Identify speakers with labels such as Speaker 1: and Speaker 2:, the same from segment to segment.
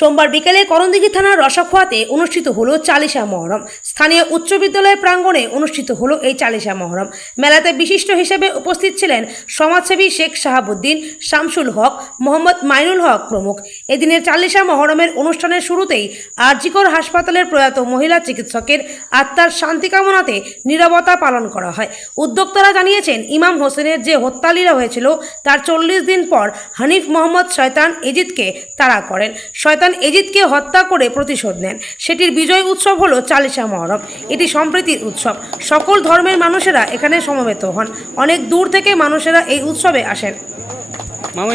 Speaker 1: সোমবার বিকেলে করণদিঘি থানার রসাখোয়াতে অনুষ্ঠিত হলো চালিশা মহরম। স্থানীয় উচ্চ বিদ্যালয় প্রাঙ্গণে অনুষ্ঠিত হলো এই চালিশা মহরম। মেলাতে বিশিষ্ট হিসেবে উপস্থিত ছিলেন সমাজসেবী শেখ শাহাবুদ্দিন, শামসুল হক, মোহাম্মদ মাইনুল হক প্রমুখ। এদিনের চালিশা মহরমের অনুষ্ঠানের শুরুতেই আরজিকর হাসপাতালের প্রয়াত মহিলা চিকিৎসকের আত্মার শান্তি কামনাতে নীরবতা পালন করা হয়। উদ্যোক্তারা জানিয়েছেন, ইমাম হোসেনের যে হত্যালীলা হয়েছিল, তার চল্লিশ দিন পর হানিফ মোহাম্মদ শয়তান এজিদকে তাড়া করেন। শয়তান এজিদকে হত্যা করে প্রতিশোধ নেন। সেটির বিজয় উৎসব হলো চালিশা মহরম। এটি সম্প্রীতির উৎসব। সকল ধর্মের মানুষেরা এখানে সমবেত হন। অনেক দূর থেকে মানুষেরা এই উৎসবে আসেন।
Speaker 2: মামা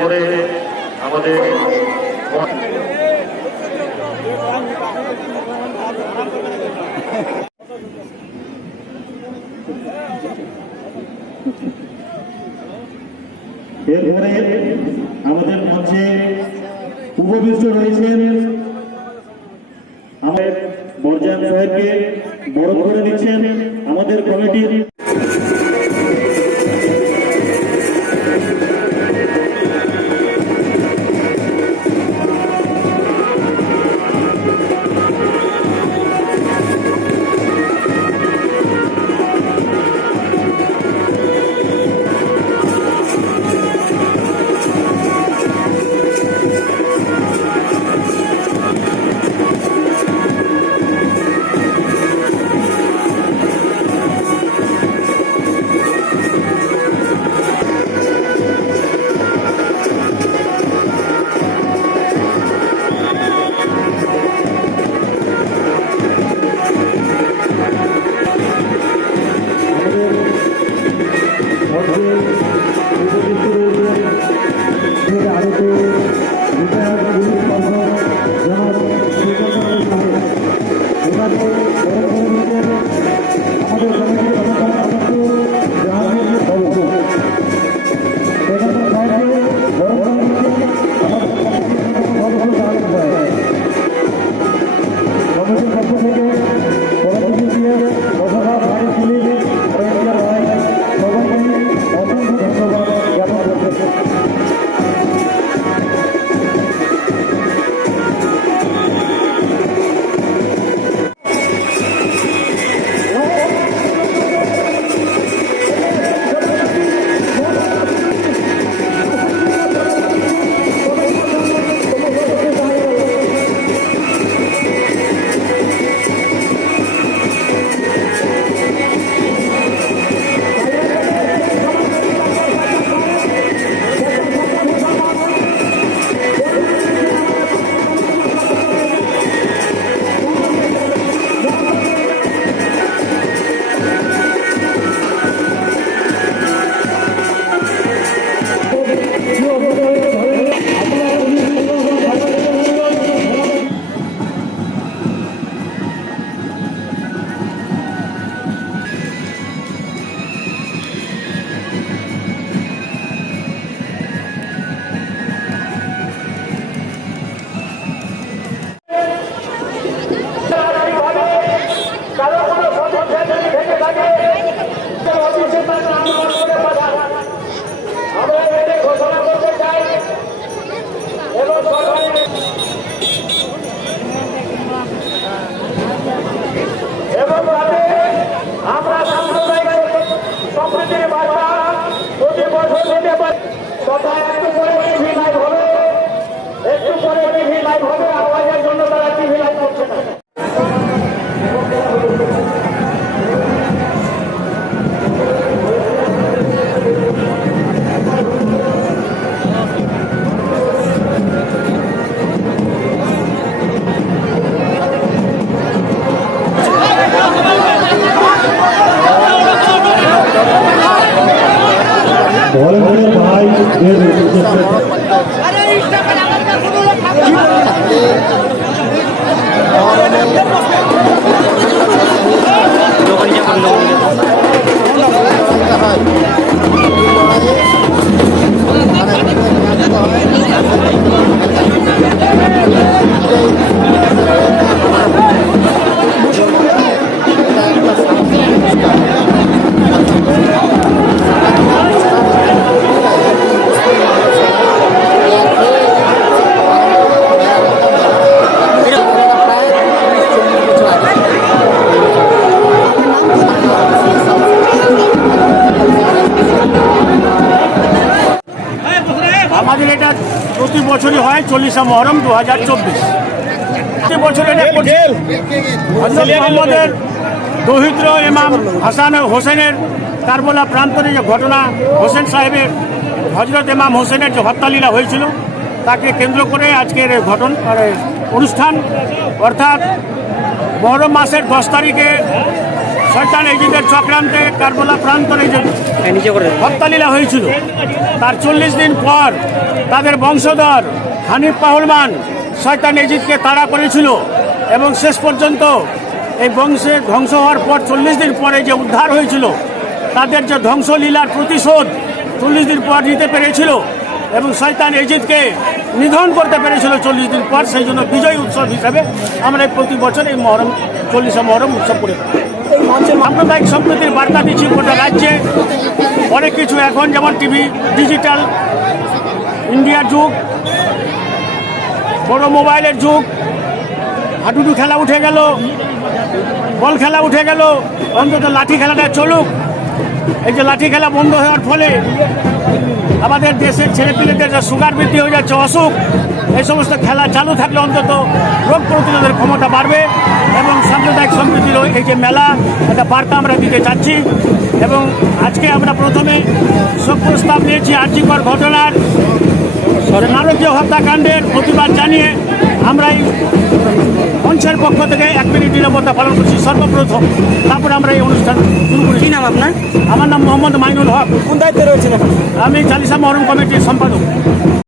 Speaker 3: এরপরে আমাদের এরপরে আমাদের মঞ্চে উপবিষ্ট রয়েছেন আমাদের বরজান সাহেবকে বরণ করে দিচ্ছেন আমাদের কমিটির হবে
Speaker 4: চল্লিশা মহরম দু হাজার চব্বিশ। প্রতি বছর এটা করছি হজরত মোহাম্মদের দহিদ্র ইমাম হাসান হোসেনের কারবলা প্রান্তরে যে ঘটনা হোসেন সাহেবের হজরত ইমাম হোসেনের যে হত্যালীলা হয়েছিল তাকে কেন্দ্র করে আজকের ঘটন মানে অনুষ্ঠান। অর্থাৎ মহরম মাসের দশ তারিখে শয়তান এজিদের চক্রান্তে কারবলা প্রান্তরে যে
Speaker 2: করে
Speaker 4: হত্যালীলা হয়েছিল তার চল্লিশ দিন পর তাদের বংশধর হানিফ পাহলমান শয়তান এজিদকে তাড়া করেছিল এবং শেষ পর্যন্ত এই বংশের ধ্বংস হওয়ার পর চল্লিশ দিন পরে যে উদ্ধার হয়েছিল, তাদের যে ধ্বংসলীলার প্রতিশোধ চল্লিশ দিন পর নিতে পেরেছিল এবং শয়তান এজিদকে নিধন করতে পেরেছিল চল্লিশ দিন পর, সেই জন্য বিজয় উৎসব হিসাবে আমরা প্রতি বছর এই মহরম, চল্লিশে মহরম উৎসব করে থাকি। সাম্প্রদায়িক সম্প্রীতির বার্তা দিচ্ছি গোটা রাজ্যে অনেক কিছু এখন, যেমন টিভি, ডিজিটাল ইন্ডিয়ার যুগ বড় মোবাইলের যুগ। হাডুডু খেলা উঠে গেল। বল খেলা উঠে গেল। অন্তত লাঠি খেলাটা চলুক। এই যে লাঠি খেলা বন্ধ হওয়ার ফলে আমাদের দেশের ছেলেপিলেদের যা সুগার বৃদ্ধি হয়ে যাচ্ছে, অসুখ, এই সমস্ত খেলা চালু থাকলে অন্তত রোগ প্রতিরোধের ক্ষমতা বাড়বে এবং সাম্প্রদায়িক সম্প্রীতির এই যে মেলা, একটা বার্তা আমরা দিতে চাচ্ছি। এবং আজকে আমরা প্রথমে শোক প্রস্তাব নিয়েছি আর্যিকর ঘটনার। নারকীয় হত্যাকাণ্ডের প্রতিবাদ জানিয়ে আমরা এই মঞ্চের পক্ষ থেকে এক মিনিট নিরাপত্তা পালন করছি সর্বপ্রথম। তারপরে আমরা এই অনুষ্ঠান শুরু করি
Speaker 2: কি নাম আপনার?
Speaker 4: আমার নাম মোহাম্মদ মাইনুল হক।
Speaker 5: কোন দায়িত্বে রয়েছেন
Speaker 4: আমি চালিসা মহরম কমিটির সম্পাদক।